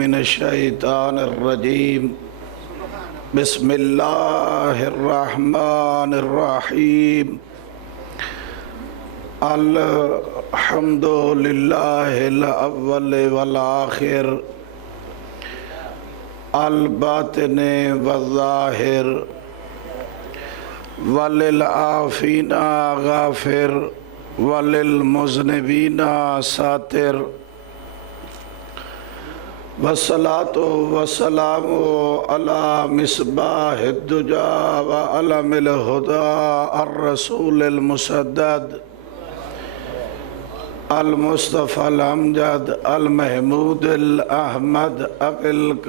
من الشیطان الرجیم بسم اللہ الرحمن الرحیم الحمد للہ الاول والآخر الباطن والظاہر وللعافین غافر وللمذنبین ساتر والصلاة والسلام على مصباح الدجى وعلم الهدى الرسول المسدد المصطفى الأمجد المحمود الأحمد أبي القاسم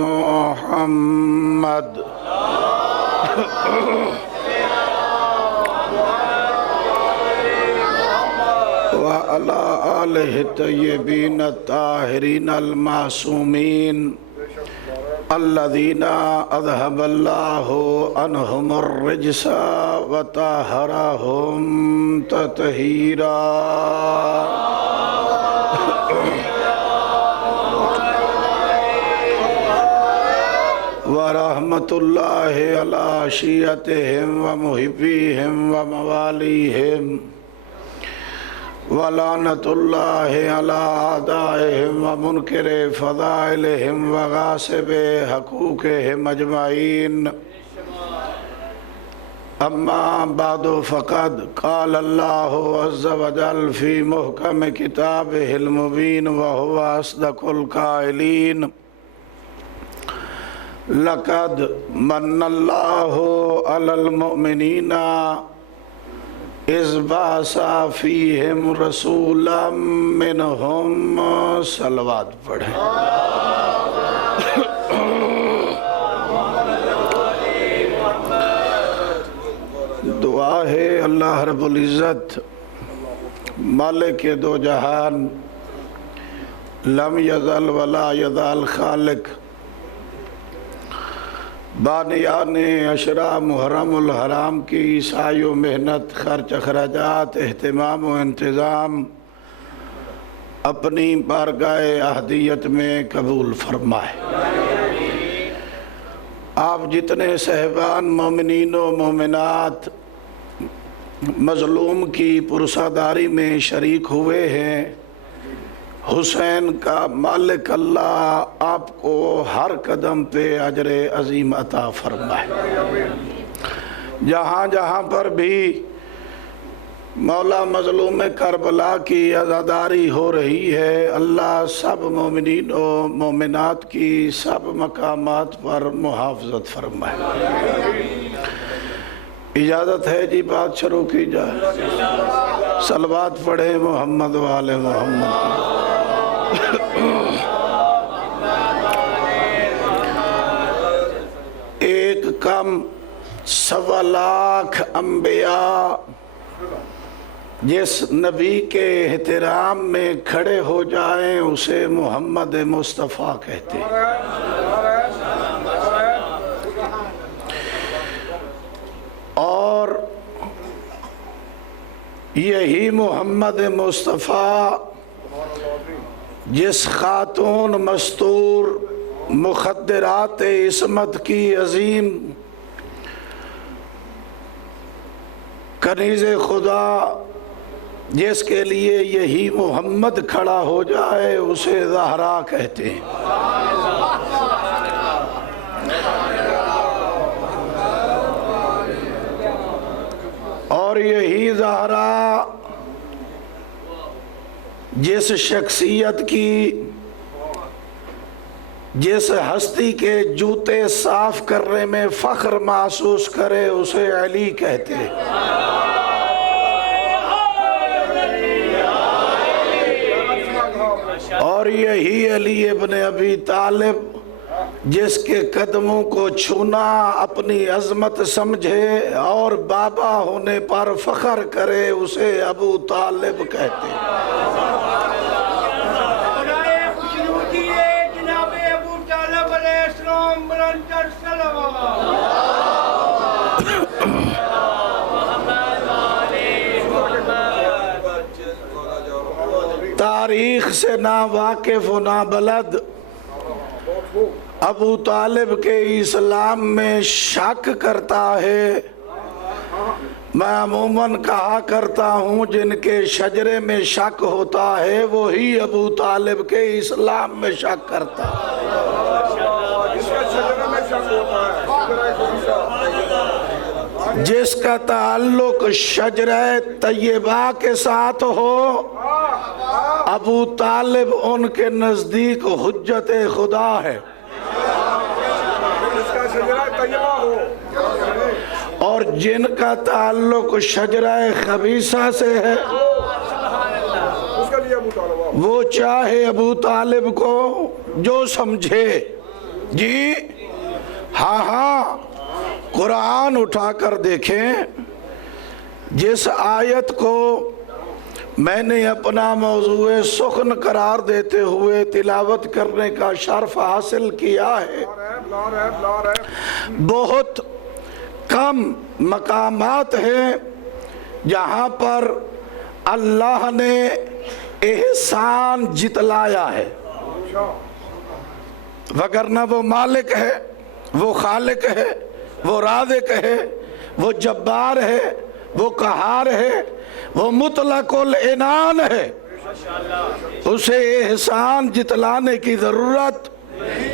محمد وعلى آله الطيبين الطاهرين المعصومين الذين أذهب الله عنهم الرجس وطهرهم تطهيرا ورحمة الله على شيعتهم ومحبيهم ومواليهم ولعنة الله على أعدائهم ومنكر فضائلهم وغاصب حقوقهم أجمعين أما بعد فقد قال الله عز وجل في محكم كتابه المبين وهو أصدق القائلين لقد من الله على المؤمنين اذ بعث فیہم رسولا منہم صلوات پڑھیں دعا ہے اللہ رب العزت مالک دو جہان لم یزل ولا یزال خالق بانیان عشرہ محرم الحرام کی سعی و محنت خرچ اخراجات اہتمام و انتظام اپنی بارگاہ احدیت میں قبول فرمائے آپ جتنے صاحبان مومنین و مومنات مظلوم کی پرساداری میں شریک ہوئے ہیں حسین کا مالک اللہ آپ کو ہر قدم پہ اجر عظیم عطا فرمائے جہاں جہاں پر بھی مولا مظلوم کربلا کی عزاداری ہو رہی ہے اللہ سب مومنین و مومنات کی سب مقامات پر محافظت فرمائے اجازت ہے جی بات شروع کی جائے صلوات پڑھیں محمد وآل محمد ایک کم 1.25 لاکھ انبیاء جس نبی کے احترام میں کھڑے ہو جائیں اسے محمد مصطفیٰ کہتے ہیں اور یہی محمد مصطفیٰ جس خاتون مستور مخدرات عصمت کی عظیم کنیز خدا جس کے لیے یہی محمد کھڑا ہو جائے اسے زہرا کہتے ہیں اور یہی زہرا جس شخصیت کی جس ہستی کے جوتے صاف کرنے میں فخر محسوس کرے اسے علی کہتے ہیں اور یہی علی ابن ابی طالب جس کے قدموں کو چھونا اپنی عظمت سمجھے اور بابا ہونے پر فخر کرے اسے ابو طالب کہتے ہیں تاریخ سے نا واقف و نا بلد ابو طالب کے اسلام میں شک کرتا ہے، میں عموماً کہا کرتا ہوں جن کے شجرے میں شک ہوتا ہے وہی ابو طالب کے اسلام میں شک کرتا ہے۔ جس کا تعلق شجرہ طیبہ کے ساتھ ہو ابو طالب ان کے نزدیک حجت خدا ہے، اور جن کا تعلق شجرہ خبیثہ سے ہے وہ چاہے ابو طالب کو جو سمجھے۔ جی ہاں قرآن اٹھا کر دیکھیں، جس آیت کو میں نے اپنا موضوع سخن قرار دیتے ہوئے تلاوت کرنے کا شرف حاصل کیا ہے، بہت کم مقامات ہیں جہاں پر اللہ نے احسان جتلایا ہے، وگرنہ وہ مالک ہے، وہ خالق ہے، وہ رازق ہے، وہ جبار ہے، وہ قہار ہے، وہ مطلق العنان ہے، اسے احسان جتلانے کی ضرورت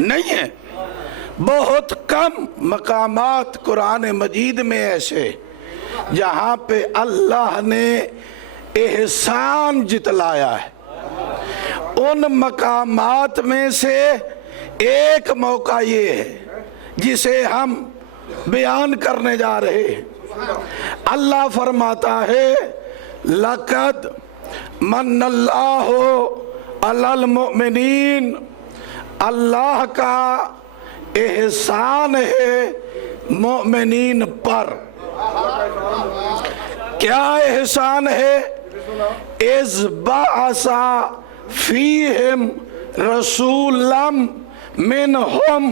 نہیں ہے۔ بہت کم مقامات قرآن مجید میں ایسے جہاں پہ اللہ نے احسان جتلایا ہے۔ ان مقامات میں سے ایک موقع یہ ہے جسے ہم بیان کرنے جا رہے ہیں۔ اللہ فرماتا ہے لَقَدْ مَنَّ اللَّهُ عَلَى الْمُؤْمِنِينَ، اللہ کا احسان ہے مومنین پر۔ کیا احسان ہے؟ اِذْ بَعَثَ فِيهِمْ رَسُولًا مِّنْهُمْ،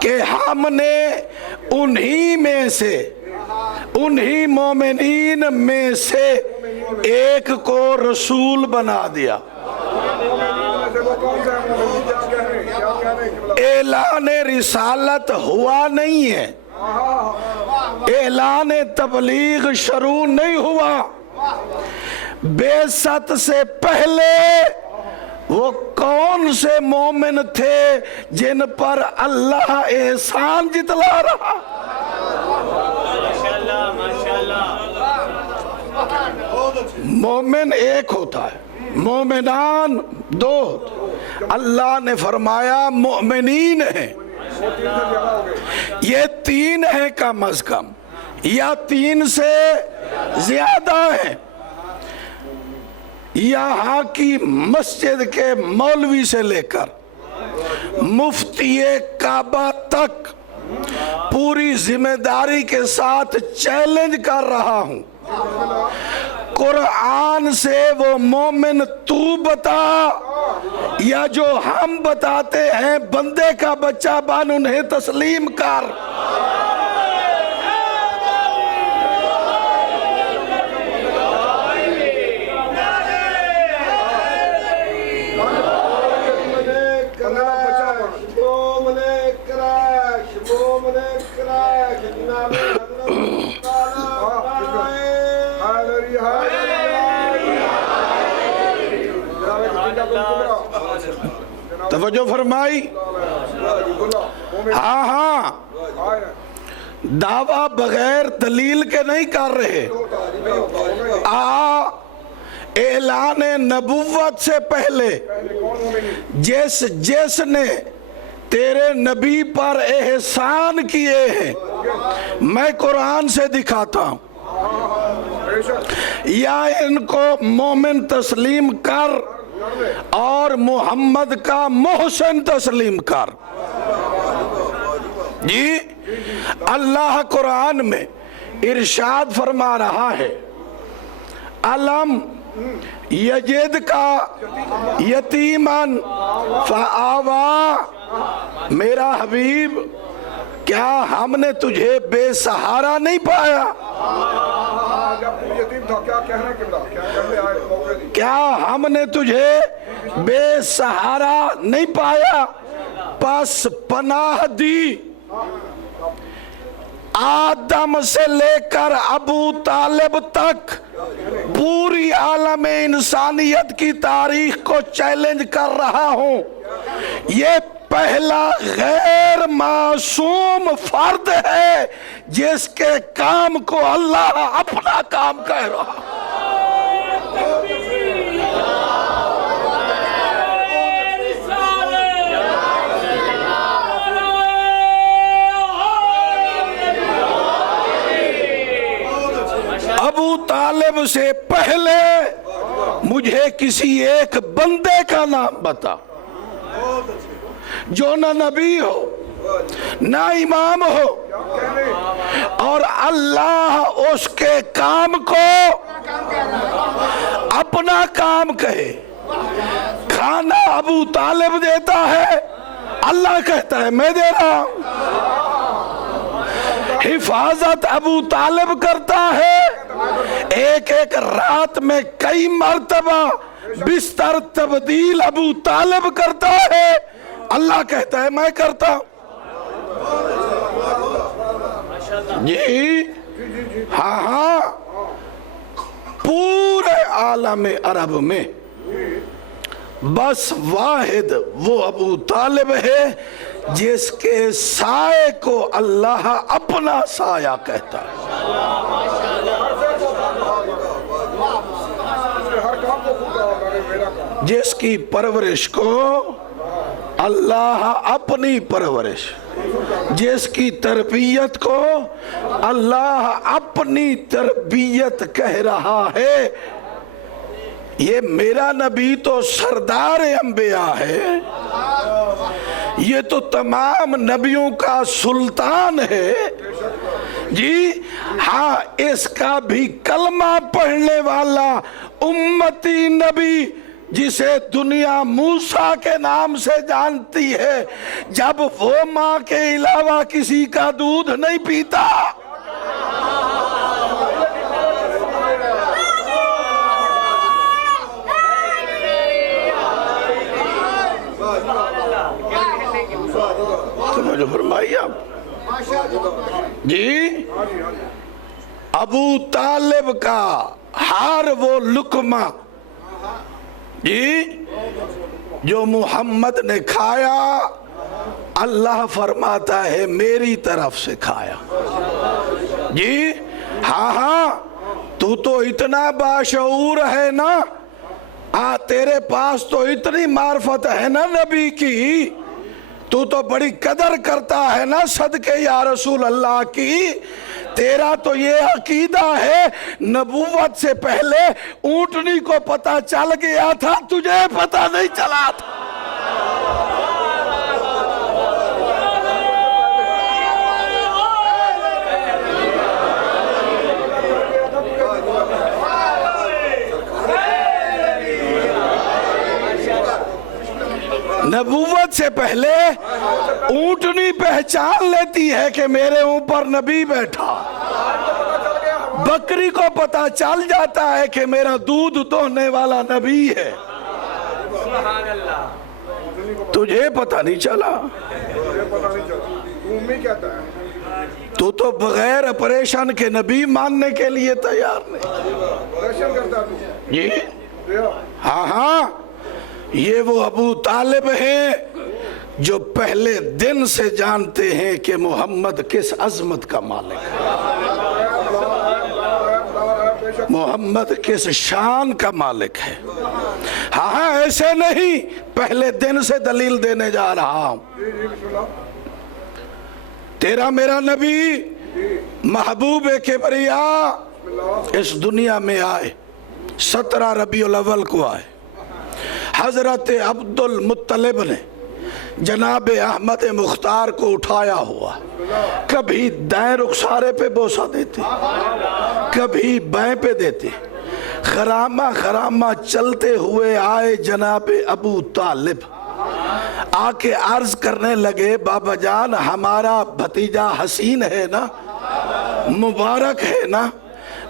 کہ ہم نے انہی میں سے، انہی مومنین میں سے ایک کو رسول بنا دیا۔ اعلان رسالت ہوا نہیں ہے، اعلان تبلیغ شروع نہیں ہوا، بعثت سے پہلے وہ کون سے مومن تھے جن پر اللہ احسان جتلا رہا؟ مومن ایک ہوتا ہے، مومنان دو ہوتے، اللہ نے فرمایا مومنین ہیں، یہ تین ہیں کم از کم یا تین سے زیادہ ہیں۔ یہاں کی مسجد کے مولوی سے لے کر مفتی کعبہ تک پوری ذمہ داری کے ساتھ چیلنج کر رہا ہوں، قرآن سے وہ مومن تو بتا یا جو ہم بتاتے ہیں بندے کا بچہ بن انہیں تسلیم کر۔ توجہ فرمائی؟ ہاں دعویٰ بغیر دلیل کے نہیں کر رہے۔ اعلان نبوت سے پہلے جس نے تیرے نبی پر احسان کیے ہیں میں قرآن سے دکھاتا ہوں، یا ان کو مومن تسلیم کر اور محمد کا محسن تسلیم کر۔ جی اللہ قرآن میں ارشاد فرما رہا ہے علم یجد کا یتیمن فآوا، میرا حبیب کیا ہم نے تجھے بے سہارا نہیں پایا؟ یتیم تھا، کیا کہنا قبلہ، کیا کہنے آئے موقع دی؟ کیا ہم نے تجھے بے سہارا نہیں پایا پس پناہ دی؟ آدم سے لے کر ابو طالب تک پوری عالم انسانیت کی تاریخ کو چیلنج کر رہا ہوں، یہ پہلا غیر معصوم فرد ہے جس کے کام کو اللہ اپنا کام کہہ رہا۔ ابو طالب سے پہلے مجھے کسی ایک بندے کا نام بتا جو نہ نبی ہو نہ امام ہو اور اللہ اس کے کام کو اپنا کام کہے۔ کھانا ابو طالب دیتا ہے، اللہ کہتا ہے میں دے رہا ہوں۔ حفاظت ابو طالب کرتا ہے، ایک ایک رات میں کئی مرتبہ بستر تبدیل ابو طالب کرتا ہے، اللہ کہتا ہے میں کرتا ہوں۔ جی ہاں ہاں، پورے عالم عرب میں بس واحد وہ ابو طالب ہے جس کے سائے کو اللہ اپنا سایہ کہتا ہے۔ جس کی پرورش کو اللہ اپنی پرورش، جس کی تربیت کو اللہ اپنی تربیت کہہ رہا ہے۔ یہ میرا نبی تو سردار انبیاء ہے، یہ تو تمام نبیوں کا سلطان ہے جی ہاں، اس کا بھی کلمہ پڑھنے والا امتی نبی جسے دنیا موسیٰ کے نام سے جانتی ہے، جب وہ ماں کے علاوہ کسی کا دودھ نہیں پیتا۔ جو فرمائی آپ جی، ابو طالب کا ہر وہ لقمہ جی جو محمد نے کھایا، اللہ فرماتا ہے میری طرف سے کھایا۔ جی ہاں ہاں، تو اتنا باشعور ہے نا، تیرے پاس تو اتنی معرفت ہے نا نبی کی، تو بڑی قدر کرتا ہے نا صدقے یا رسول اللہ کی۔ تیرا تو یہ عقیدہ ہے نبوت سے پہلے اونٹنی کو پتہ چل گیا تھا، تجھے پتہ نہیں چلا تھا۔ نبوت سے پہلے اونٹنی پہچان لیتی ہے کہ میرے اوپر نبی بیٹھا، بکری کو پتہ چل جاتا ہے کہ میرا دودھ دوہنے والا نبی ہے، تجھے پتہ نہیں چلا۔ تو بغیر آپریشن کے نبی ماننے کے لیے تیار نہیں جی ہاں ہاں، یہ وہ ابو طالب ہیں جو پہلے دن سے جانتے ہیں کہ محمد کس عظمت کا مالک ہے، محمد کس شان کا مالک ہے۔ ہاں ہاں، ایسے نہیں، پہلے دن سے دلیل دینے جا رہا ہوں۔ تیرا میرا نبی محبوب کبریا اس دنیا میں آئے، 17 ربیع الاول کو آئے۔ حضرت عبد المطلب نے جناب احمد مختار کو اٹھایا ہوا، کبھی دائیں رخسارے پہ بوسہ دیتے، کبھی بائیں پہ دیتے، خرامہ چلتے ہوئے آئے جناب ابو طالب، آ کے عرض کرنے لگے بابا جان ہمارا بھتیجا حسین ہے نا، مبارک ہے نا،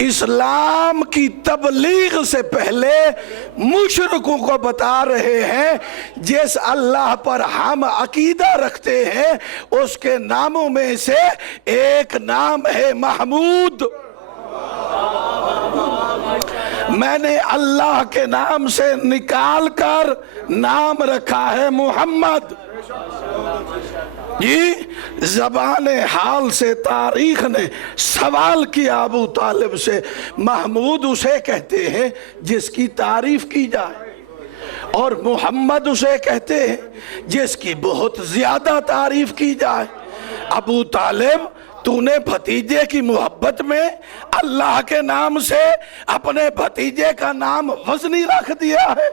اسلام کی تبلیغ سے پہلے مشرکوں کو بتا رہے ہیں جس اللہ پر ہم عقیدہ رکھتے ہیں اس کے ناموں میں سے ایک نام ہے محمود. میں نے اللہ کے نام سے نکال کر نام رکھا ہے محمد. جی زبان حال سے تاریخ نے سوال کیا ابو طالب سے، محمود اسے کہتے ہیں جس کی تعریف کی جائے، اور محمد اسے کہتے ہیں جس کی بہت زیادہ تعریف کی جائے. ابو طالب تو نے بھتیجے کی محبت میں اللہ کے نام سے اپنے بھتیجے کا نام وزنی رکھ دیا ہے،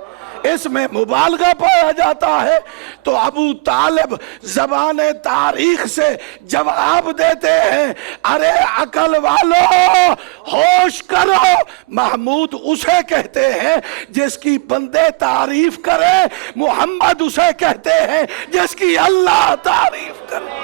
اس میں مبالغہ پایا جاتا ہے. تو ابو طالب زبان تاریخ سے جواب دیتے ہیں، ارے عقل والو ہوش کرو، محمود اسے کہتے ہیں جس کی بندے تعریف کرے، محمد اسے کہتے ہیں جس کی اللہ تعریف کرے.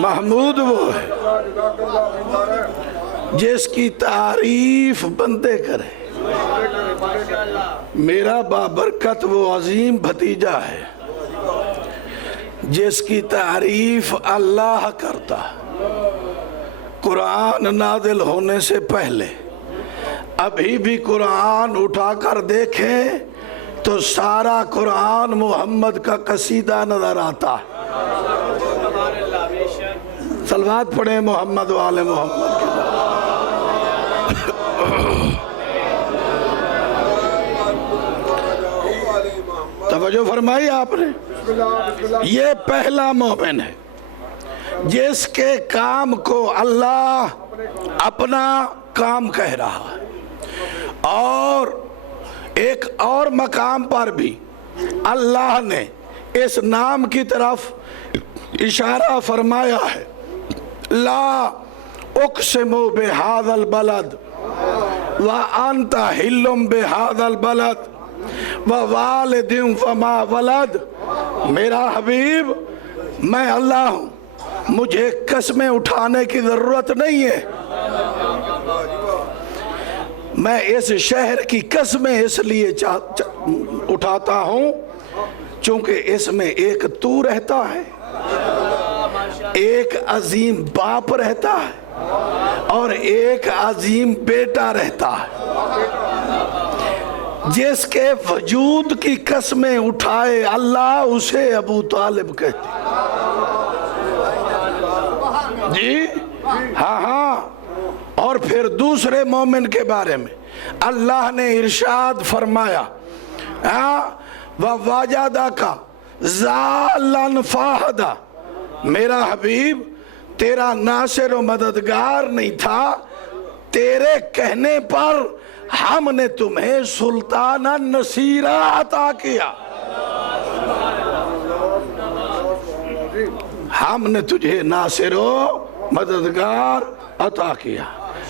محمود وہ ہے جس کی تعریف بندے کرے. میرا بابرکت وہ عظیم بھتیجا ہے جس کی تعریف اللہ کرتا. قرآن نازل ہونے سے پہلے ابھی بھی قرآن اٹھا کر دیکھیں تو سارا قرآن محمد کا قصیدہ نظر آتا. صلوات پڑھیں محمد والے محمد کے. توجہ فرمائی آپ نے. یہ پہلا مومن ہے جس کے کام کو اللہ اپنا کام کہہ رہا ہے، اور ایک اور مقام پر بھی اللہ نے اس نام کی طرف اشارہ فرمایا ہے، لا اقسم بہذا البلد وانت حل بہذا البلد ووالد وما ولد. میرا حبیب میں اللہ ہوں، مجھے قسمیں اٹھانے کی ضرورت نہیں ہے. میں اس شہر کی قسمیں اس لیے اٹھاتا ہوں چونکہ اس میں ایک تو رہتا ہے، ایک عظیم باپ رہتا ہے، اور ایک عظیم بیٹا رہتا ہے. جس کے وجود کی قسمیں اٹھائے اللہ اسے ابو طالب کہتے. جی ہاں. اور پھر دوسرے مومن کے بارے میں اللہ نے ارشاد فرمایا، وَوَجَدَكَ ضَالًّا فَاحِدًا. میرا حبیب تیرا ناصر و مددگار نہیں تھا، تیرے کہنے پر ہم نے تمہیں سلطان نصیرہ عطا کیا. ہم نے تجھے ناصر و مددگار عطا کیا.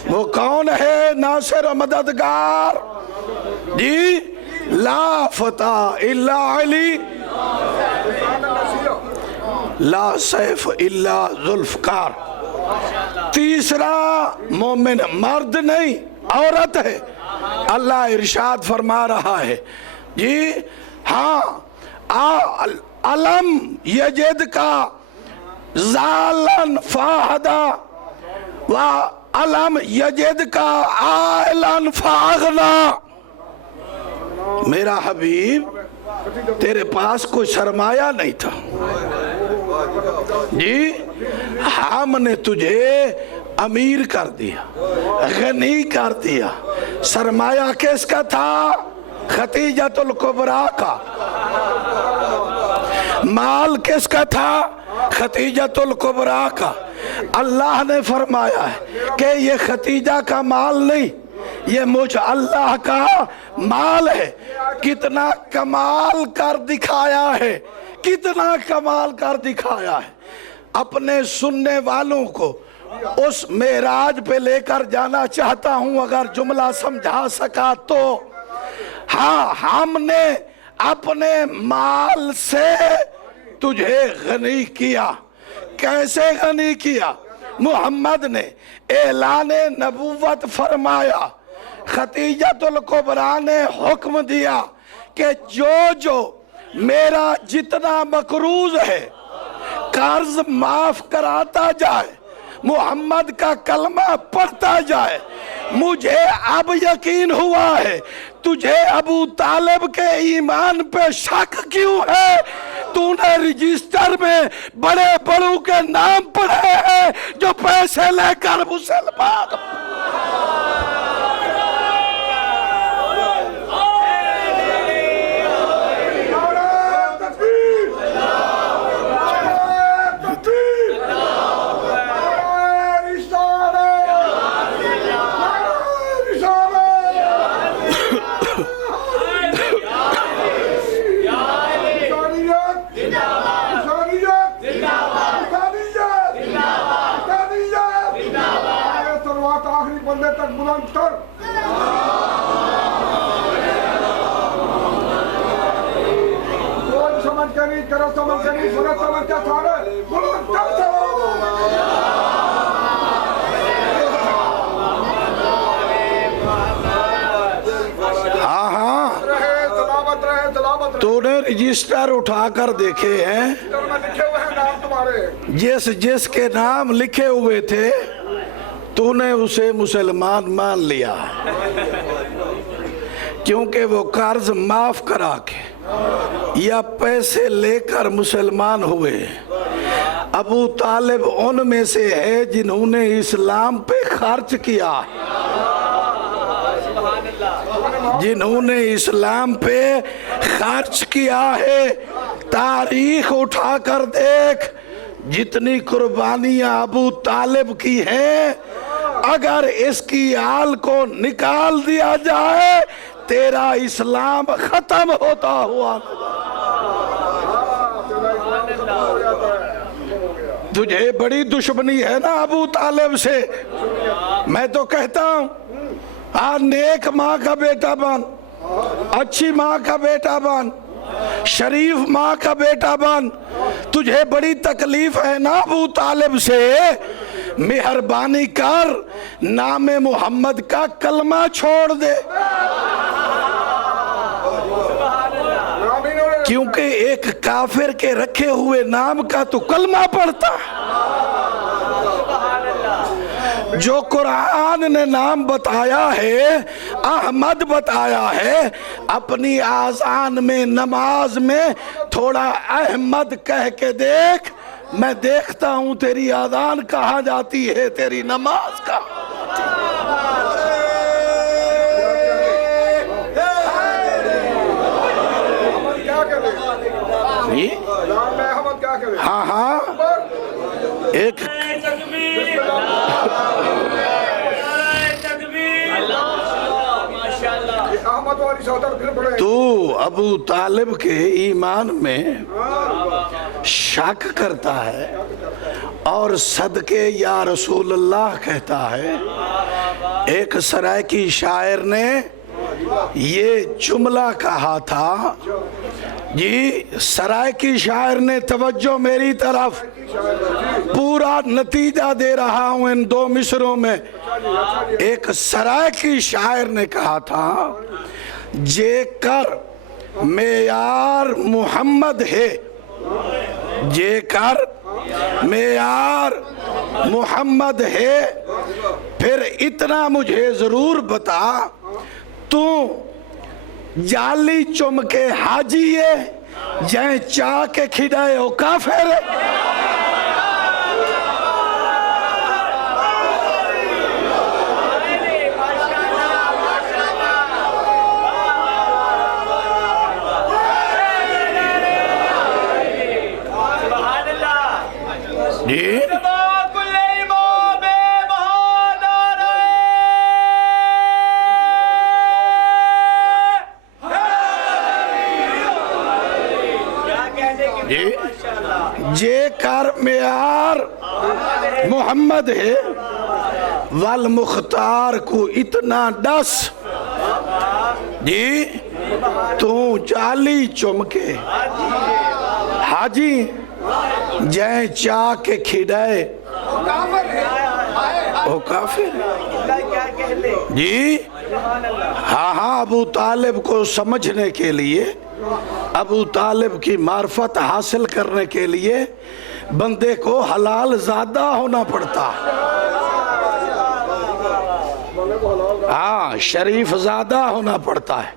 وہ کون ہے ناصر و مددگار؟ جی لا فتح الا علی، لا سیف الا ذوالفقار. تیسرا مومن مرد نہیں عورت ہے. اللہ ارشاد فرما رہا ہے، جی ہاں، علم یجد کا ضالن فاہدا وعلم یجد کا عائلن فاغنا. میرا حبیب تیرے پاس کوئی سرمایہ نہیں تھا، جی ہم نے تجھے امیر کر دیا، غنی کر دیا. سرمایہ کس کا تھا؟ خدیجۃ الکبریٰ کا. مال کس کا تھا؟ خدیجۃ الکبریٰ کا. اللہ نے فرمایا ہے کہ یہ خدیجہ کا مال نہیں، یہ مجھ اللہ کا مال ہے. کتنا کمال کر دکھایا ہے، کتنا کمال کر دکھایا ہے. اپنے سننے والوں کو اس معراج پہ لے کر جانا چاہتا ہوں، اگر جملہ سمجھا سکا تو۔ ہاں، ہم نے اپنے مال سے تجھے غنی کیا۔ کیسے غنی کیا؟ محمد نے اعلان نبوت فرمایا، خدیجۃ الکبریٰ نے حکم دیا کہ جو میرا جتنا مقروض ہے قرض معاف کراتا جائے، محمد کا کلمہ پڑھتا جائے۔ مجھے اب یقین ہوا ہے تجھے ابو طالب کے ایمان پہ شک کیوں ہے؟ تو نے رجسٹر میں بڑے بڑوں کے نام پڑھے ہیں جو پیسے لے کر مسلمان۔ تو نے رجسٹر اٹھا کر دیکھے ہیں، جس کے نام لکھے ہوئے تھے تو نے اسے مسلمان مان لیا، کیونکہ وہ قرض معاف کرا کے یا پیسے لے کر مسلمان ہوئے۔ ابو طالب ان میں سے ہے جنہوں نے اسلام پہ خرچ کیا، جنہوں نے اسلام پہ خرچ کیا ہے۔ تاریخ اٹھا کر دیکھ، جتنی قربانیاں ابو طالب کی ہیں، اگر اس کی آل کو نکال دیا جائے تیرا اسلام ختم ہوتا ہوا۔ تجھے بڑی دشمنی ہے نا ابو طالب سے، میں تو کہتا ہوں نیک ماں کا بیٹا بن، اچھی ماں کا بیٹا بن، شریف ماں کا بیٹا بن۔ تجھے بڑی تکلیف ہے نا ابو طالب سے، مہربانی کر نام محمد کا کلمہ چھوڑ دے، کیونکہ ایک کافر کے رکھے ہوئے نام کا تو کلمہ پڑھتا۔ جو قرآن نے نام بتایا ہے، احمد بتایا ہے، اپنی آذان میں نماز میں تھوڑا احمد کہہ کے دیکھ، میں دیکھتا ہوں تیری آذان کہاں جاتی ہے، تیری نماز کہاں۔ ہاں ہاں، ایک تو ابو طالب کے ایمان میں شک کرتا ہے اور صدقے یا رسول اللہ کہتا ہے۔ ایک سرائیکی شاعر نے یہ جملہ کہا تھا، جی سرائیکی شاعر نے، توجہ میری طرف، پورا نتیجہ دے رہا ہوں ان دو مصروں میں۔ ایک سرائیکی شاعر نے کہا تھا، جے کر معیار محمد ہے، جے کر معیار محمد ہے، پھر اتنا مجھے ضرور بتا، تو جالی چم کے حاجی ہے، جائیں چاہ کے کھڑائے ہو کافر ہے۔ جی جی جے کار میار محمد ہے والمختار کو اتنا ڈس جی تو چالی چمکے حاجی جائیں چاہ کے کھڑائے وہ کافر جی ہاں ابو طالب کو سمجھنے کے لیے ابو طالب کی معرفت حاصل کرنے کے لیے بندے کو حلال زادہ ہونا پڑتا ہاں شریف زادہ ہونا پڑتا ہے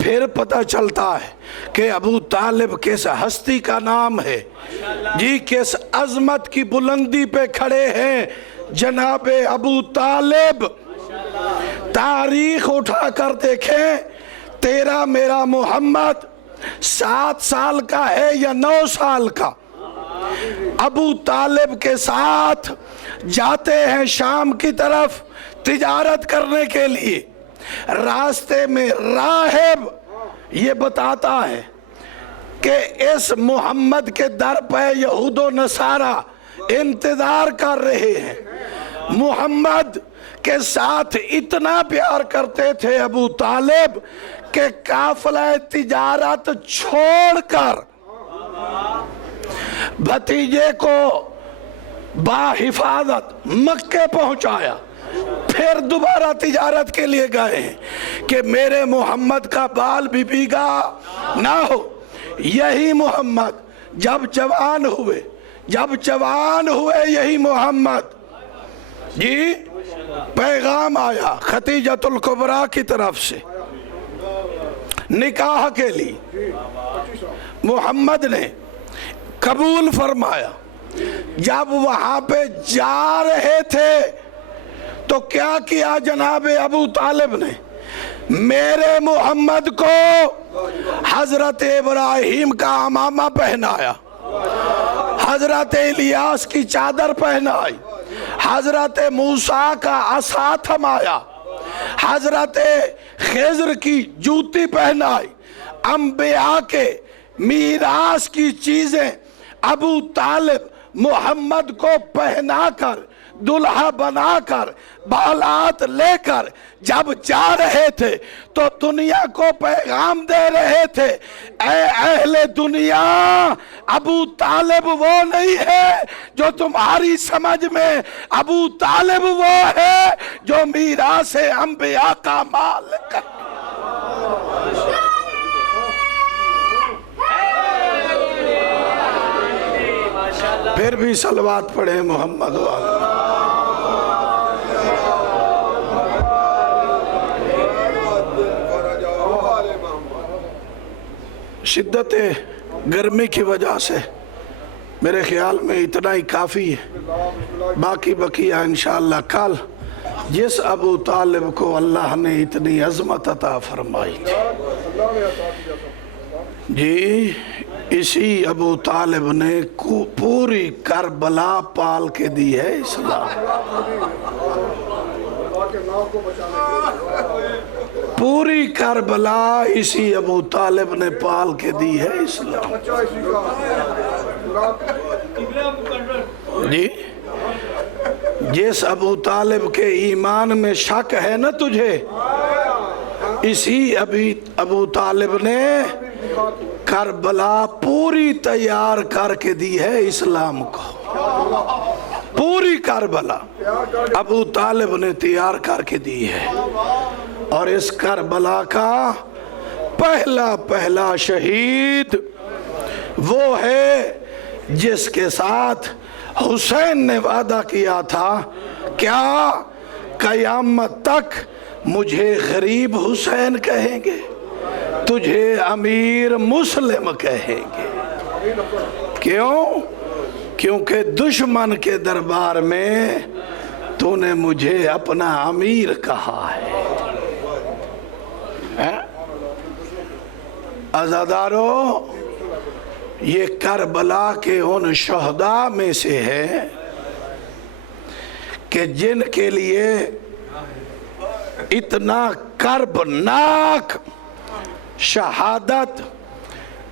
پھر پتہ چلتا ہے کہ ابو طالب کس ہستی کا نام ہے جی کس عظمت کی بلندی پہ کھڑے ہیں جناب ابو طالب تاریخ اٹھا کر دیکھیں تیرا میرا محمد 7 سال کا ہے یا 9 سال کا ابو طالب کے ساتھ جاتے ہیں شام کی طرف تجارت کرنے کے لیے راستے میں راہب یہ بتاتا ہے کہ اس محمد کے در پہ یہود و نصارہ انتظار کر رہے ہیں محمد کے ساتھ اتنا پیار کرتے تھے ابو طالب کہ قافلہ تجارت چھوڑ کر بھتیجے کو باحفاظت مکے پہنچایا پھر دوبارہ تجارت کے لیے گئے ہیں کہ میرے محمد کا بال بھی بھیگا نہ ہو یہی محمد جب جوان ہوئے یہی محمد جی پیغام آیا خدیجۃ الکبریٰ کی طرف سے نکاح کے لیے محمد نے قبول فرمایا جب وہاں پہ جا رہے تھے تو کیا کیا جناب ابو طالب نے میرے محمد کو حضرت ابراہیم کا عمامہ پہنایا حضرت الیاس کی چادر پہنائی حضرت موسیٰ کا عصا تھمایا حضرت خضر کی جوتی پہنائی انبیاء کے میراث کی چیزیں ابو طالب محمد کو پہنا کر دلہا بنا کر بالات لے کر جب جا رہے تھے تو دنیا کو پیغام دے رہے تھے اے اہل دنیا ابو طالب وہ نہیں ہے جو تمہاری سمجھ میں ابو طالب وہ ہے جو میراث انبیاء کا مالک ہے پھر بھی صلوات پڑھیں محمد والا شدت گرمی کی وجہ سے میرے خیال میں اتنا ہی کافی ہے باقی بقیہ انشاءاللہ کل جس ابو طالب کو اللہ نے اتنی عظمت عطا فرمائی تھی جی اسی ابو طالب نے پوری کربلا پال کے دی ہے اسلام پوری کربلا اسی ابو طالب نے پال کے دی ہے اسلام جی جس ابو طالب کے ایمان میں شک ہے نا تجھے اسی ابو طالب نے کربلا پوری تیار کر کے دی ہے اسلام کو پوری کربلا ابو طالب نے تیار کر کے دی ہے اور اس کربلا کا پہلا شہید وہ ہے جس کے ساتھ حسین نے وعدہ کیا تھا کیا قیامت تک مجھے غریب حسین کہیں گے تجھے امیر مسلم کہیں گے کیوں کیونکہ دشمن کے دربار میں تو نے مجھے اپنا امیر کہا ہے عزادارو یہ کربلا کے ان شہداء میں سے ہے کہ جن کے لیے اتنا کربناک شہادت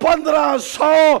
1500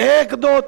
1 2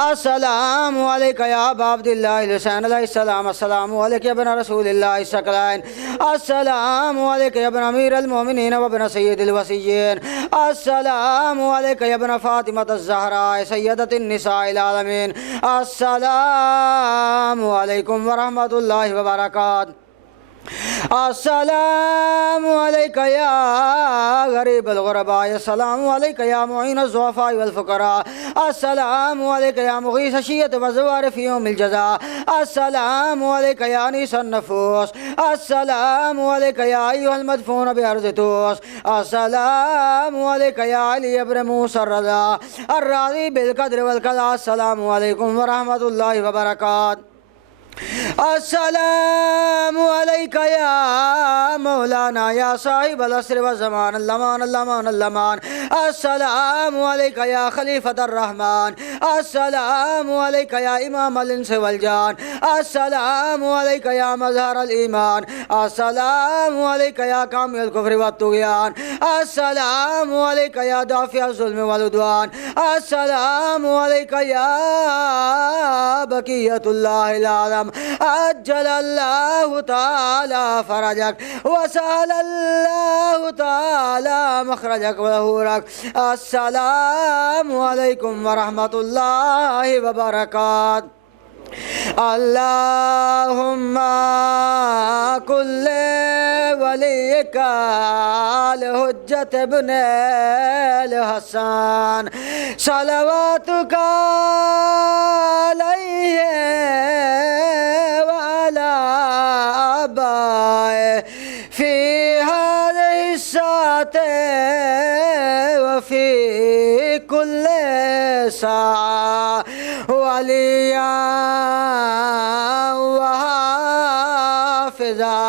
السلام علیک یا ابا عبداللہ الحسین علیہ السلام، السلام علیک یا ابن رسول اللہ الثقلین، السلام علیک یا ابن امیر المومنین و ابن سید الوصیین، السلام علیک یا ابن فاطمۃ الزہراء سیدۃ النساء العالمین، السلام علیکم ورحمۃ اللہ وبرکاتہ۔ السلام علیک یا غریب الغرباء، السلام علیک یا معین الضعفاء والفقراء، السلام علیک یا مغیث الشیعۃ والزوار فی یوم الجزاء، السلام علیک یا انیس النفوس، السلام علیک یا ایھا المدفون بارض طوس، السلام علیک یا علی ابن موسیٰ الرضا الراضی بالقدر والقضاء، السلام علیکم ورحمۃ اللہ وبرکاتہ۔ السلام علیک یا مولانا یا صاحب العصر والزمان، اللمان اللمان اللمان، السلام علیک یا خلیفۃ الرحمن، السلام علیک یا امام الانس والجان، السلام علیک یا مظہر الایمان، السلام علیک یا کامل الکفر والطغیان، السلام علیک یا دافع الظلم والعدوان، السلام علیک یا بقیۃ اللہ العظم، عجل اللہ تعالی فرجک وسال اللہ تعالی مخرجک وظہورک، السلام علیکم ورحمۃ اللہ وبرکاتہ۔ اللہم کل ولیک الحجۃ ابن الحسن صلواتک علیہ وعلی آبائہ فی ہذہ الساعۃ وفی کل ساعہ ولیاً وحافظا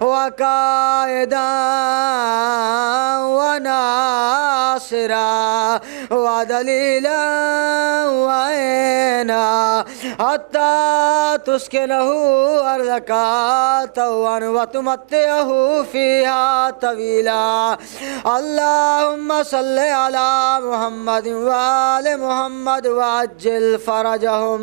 وقائدا وناصرا ودلیلا وعینا حتی تسکنہ ارضک طوعا وتمتعہ فیہا طویلا۔ اللہم صلی علی محمد وآل محمد وعجل فرجہم۔